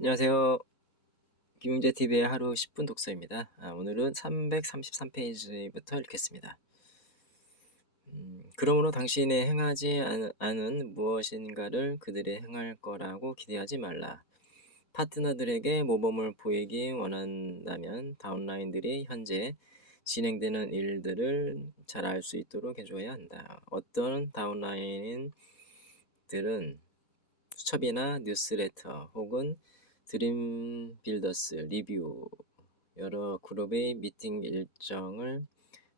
안녕하세요. 김웅재TV의 하루 10분 독서입니다. 오늘은 333페이지부터 읽겠습니다. 그러므로 당신이 행하지 않은 무엇인가를 그들이 행할 거라고 기대하지 말라. 파트너들에게 모범을 보이기 원한다면 다운라인들이 현재 진행되는 일들을 잘 알 수 있도록 해줘야 한다. 어떤 다운라인들은 수첩이나 뉴스레터 혹은 드림 빌더스 리뷰 여러 그룹의 미팅 일정을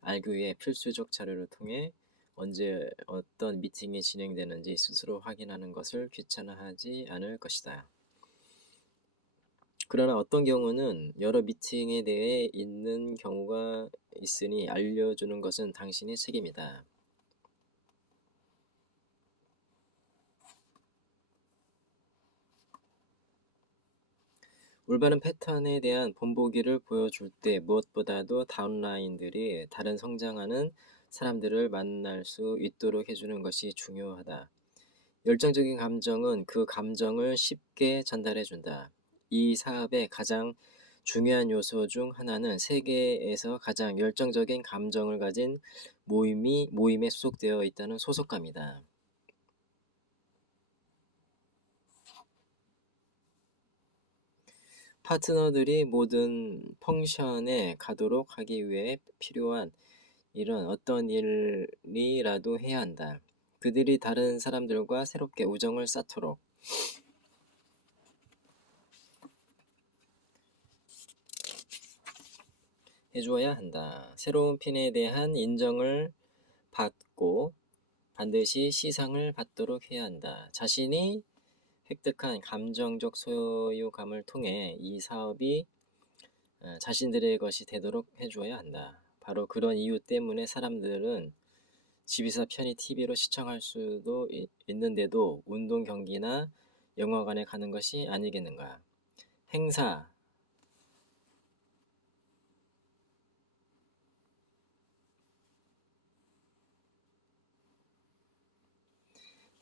알기 위해 필수적 자료를 통해 언제 어떤 미팅이 진행되는지 스스로 확인하는 것을 귀찮아하지 않을 것이다. 그러나 어떤 경우는 여러 미팅에 대해 있는 경우가 있으니 알려주는 것은 당신의 책임이다. 올바른 패턴에 대한 본보기를 보여줄 때 무엇보다도 다운라인들이 다른 성장하는 사람들을 만날 수 있도록 해주는 것이 중요하다. 열정적인 감정은 그 감정을 쉽게 전달해준다. 이 사업의 가장 중요한 요소 중 하나는 세계에서 가장 열정적인 감정을 가진 모임에 소속되어 있다는 소속감이다. 파트너들이 모든 펑션에 가도록 하기 위해 필요한 일은 어떤 일이라도 해야 한다. 그들이 다른 사람들과 새롭게 우정을 쌓도록 해주어야 한다. 새로운 핀에 대한 인정을 받고 반드시 시상을 받도록 해야 한다. 자신이 획득한 감정적 소유감을 통해 이 사업이 자신들의 것이 되도록 해주어야 한다. 바로 그런 이유 때문에 사람들은 집에서 편히 TV로 시청할 수도 있는데도 운동 경기나 영화관에 가는 것이 아니겠는가. 행사,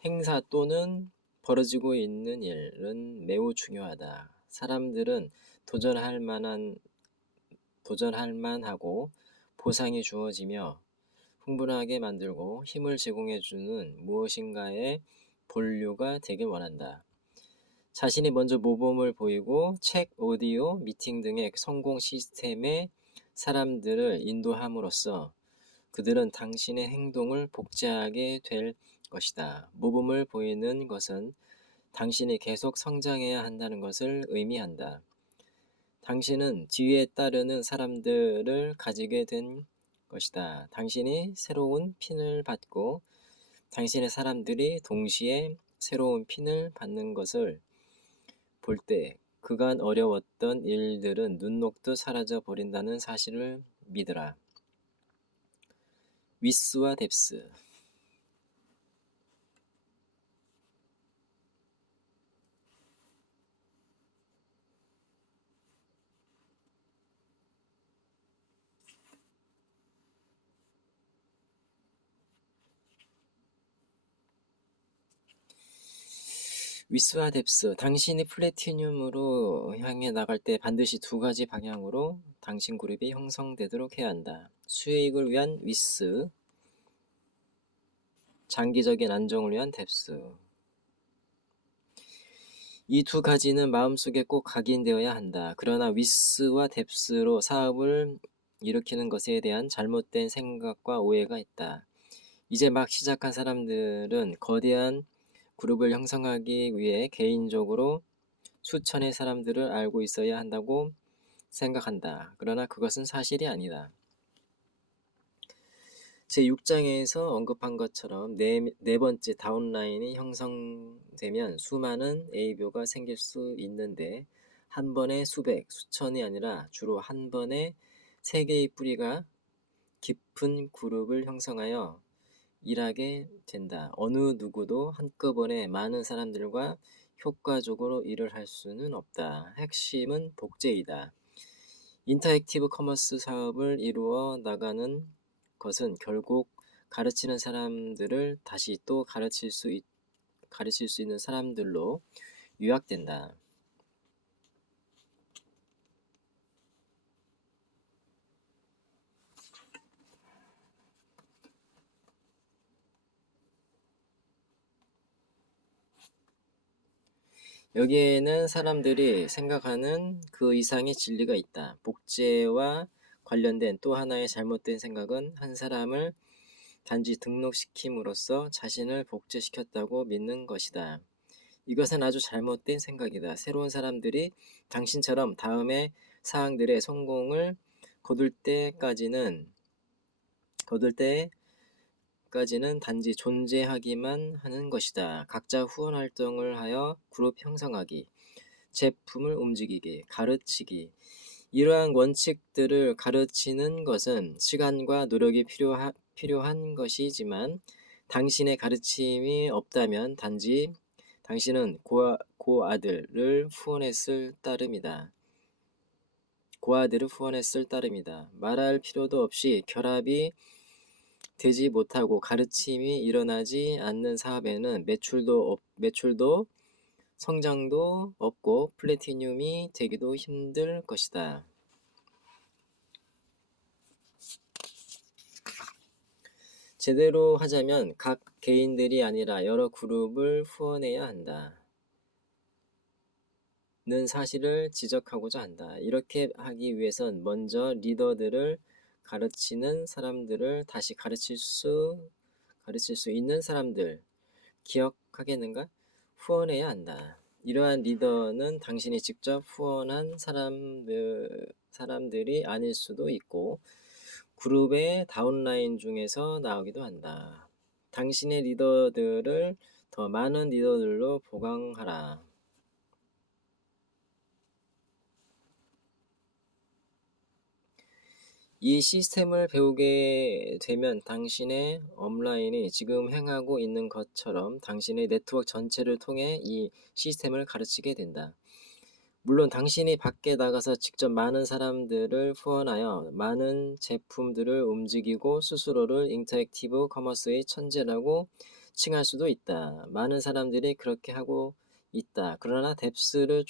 행사 또는 벌어지고 있는 일은 매우 중요하다. 사람들은 도전할 만하고 보상이 주어지며 흥분하게 만들고 힘을 제공해주는 무엇인가의 본류가 되길 원한다. 자신이 먼저 모범을 보이고 책, 오디오, 미팅 등의 성공 시스템에 사람들을 인도함으로써 그들은 당신의 행동을 복제하게 될 것이다. 모범을 보이는 것은 당신이 계속 성장해야 한다는 것을 의미한다. 당신은 뒤에 따르는 사람들을 가지게 된 것이다. 당신이 새로운 핀을 받고 당신의 사람들이 동시에 새로운 핀을 받는 것을 볼 때 그간 어려웠던 일들은 눈 녹듯 사라져 버린다는 사실을 믿으라. 위스와 뎁스. 위스와 뎁스. 당신이 플래티늄으로 향해 나갈 때 반드시 두 가지 방향으로 당신 그룹이 형성되도록 해야 한다. 수익을 위한 위스, 장기적인 안정을 위한 뎁스. 이 두 가지는 마음속에 꼭 각인되어야 한다. 그러나 위스와 뎁스로 사업을 일으키는 것에 대한 잘못된 생각과 오해가 있다. 이제 막 시작한 사람들은 거대한 그룹을 형성하기 위해 개인적으로 수천의 사람들을 알고 있어야 한다고 생각한다. 그러나 그것은 사실이 아니다. 제6장에서 언급한 것처럼 네 번째 다운라인이 형성되면 수많은 A묘가 생길 수 있는데 한 번에 수천이 아니라 주로 한 번에 3개의 뿌리가 깊은 그룹을 형성하여 일하게 된다. 어느 누구도 한꺼번에 많은 사람들과 효과적으로 일을 할 수는 없다. 핵심은 복제이다. 인터랙티브 커머스 사업을 이루어 나가는 것은 결국 가르치는 사람들을 다시 또 가르칠 수 있는 사람들로 요약된다. 여기에는 사람들이 생각하는 그 이상의 진리가 있다. 복제와 관련된 또 하나의 잘못된 생각은 한 사람을 단지 등록시킴으로써 자신을 복제시켰다고 믿는 것이다. 이것은 아주 잘못된 생각이다. 새로운 사람들이 당신처럼 다음의 사항들의 성공을 거둘 때까지는 단지 존재하기만 하는 것이다. 각자 후원 활동을 하여 그룹 형성하기, 제품을 움직이기, 가르치기. 이러한 원칙들을 가르치는 것은 시간과 노력이 필요한 것이지만 당신의 가르침이 없다면 단지 당신은 고아들을 후원했을 따름이다. 말할 필요도 없이 결합이 되지 못하고 가르침이 일어나지 않는 사업에는 매출도 성장도 없고 플래티늄이 되기도 힘들 것이다. 제대로 하자면 각 개인들이 아니라 여러 그룹을 후원해야 한다. 는 사실을 지적하고자 한다. 이렇게 하기 위해선 먼저 리더들을 가르치는 사람들을 다시 가르칠 수 있는 사람들 기억하겠는가? 후원해야 한다. 이러한 리더는 당신이 직접 후원한 사람들이 아닐 수도 있고 그룹의 다운라인 중에서 나오기도 한다. 당신의 리더들을 더 많은 리더들로 보강하라. 이 시스템을 배우게 되면 당신의 업라인이 지금 행하고 있는 것처럼 당신의 네트워크 전체를 통해 이 시스템을 가르치게 된다. 물론 당신이 밖에 나가서 직접 많은 사람들을 후원하여 많은 제품들을 움직이고 스스로를 인터랙티브 커머스의 천재라고 칭할 수도 있다. 많은 사람들이 그렇게 하고 있다. 그러나 뎁스를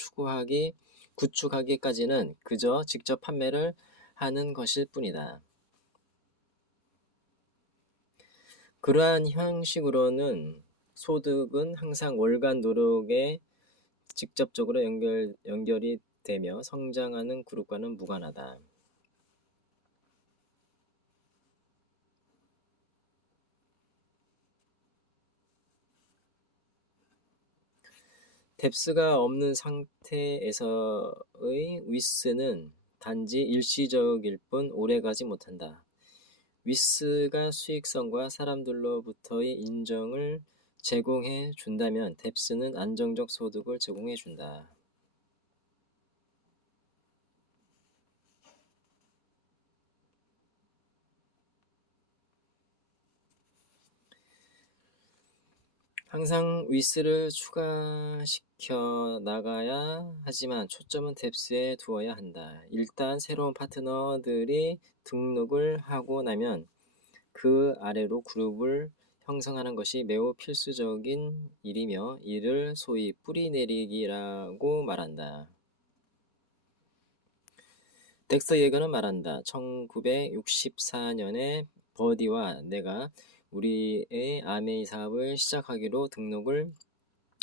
구축하기까지는 그저 직접 판매를 하는 것일 뿐이다. 그러한 형식으로는 소득은 항상 월간 노력에 직접적으로 연결이 되며 성장하는 그룹과는 무관하다. 뎁스가 없는 상태에서의 위스는 단지 일시적일 뿐 오래가지 못한다. 위스가 수익성과 사람들로부터의 인정을 제공해 준다면 뎁스는 안정적 소득을 제공해 준다. 항상 위스를 추가시켜 나가야 하지만 초점은 뎁스에 두어야 한다. 일단 새로운 파트너들이 등록을 하고 나면 그 아래로 그룹을 형성하는 것이 매우 필수적인 일이며 이를 소위 뿌리내리기라고 말한다. 덱스터 예거는 말한다. 1964년에 버디와 내가 우리의 아메이 사업을 시작하기로 등록을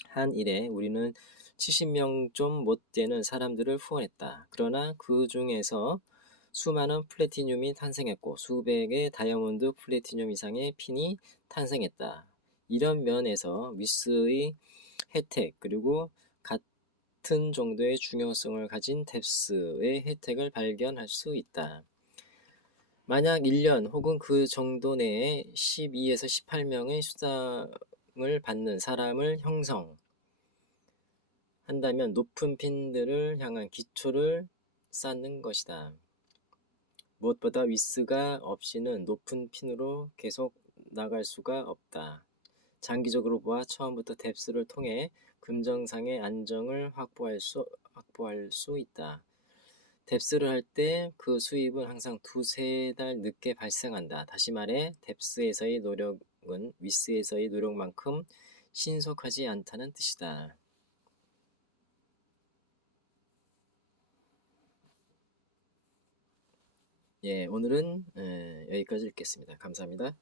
한 이래 우리는 70명 좀 못 되는 사람들을 후원했다. 그러나 그 중에서 수많은 플래티늄이 탄생했고 수백의 다이아몬드 플래티늄 이상의 핀이 탄생했다. 이런 면에서 위스의 혜택 그리고 같은 정도의 중요성을 가진 뎁스의 혜택을 발견할 수 있다. 만약 1년 혹은 그 정도 내에 12에서 18명의 수당을 받는 사람을 형성한다면 높은 핀들을 향한 기초를 쌓는 것이다. 무엇보다 위스가 없이는 높은 핀으로 계속 나갈 수가 없다. 장기적으로 보아 처음부터 뎁스를 통해 금전상의 안정을 확보할 수 있다. 뎁스를 할 때 그 수입은 항상 2-3달 늦게 발생한다. 다시 말해 뎁스에서의 노력은 위스에서의 노력만큼 신속하지 않다는 뜻이다. 예, 오늘은 여기까지 읽겠습니다. 감사합니다.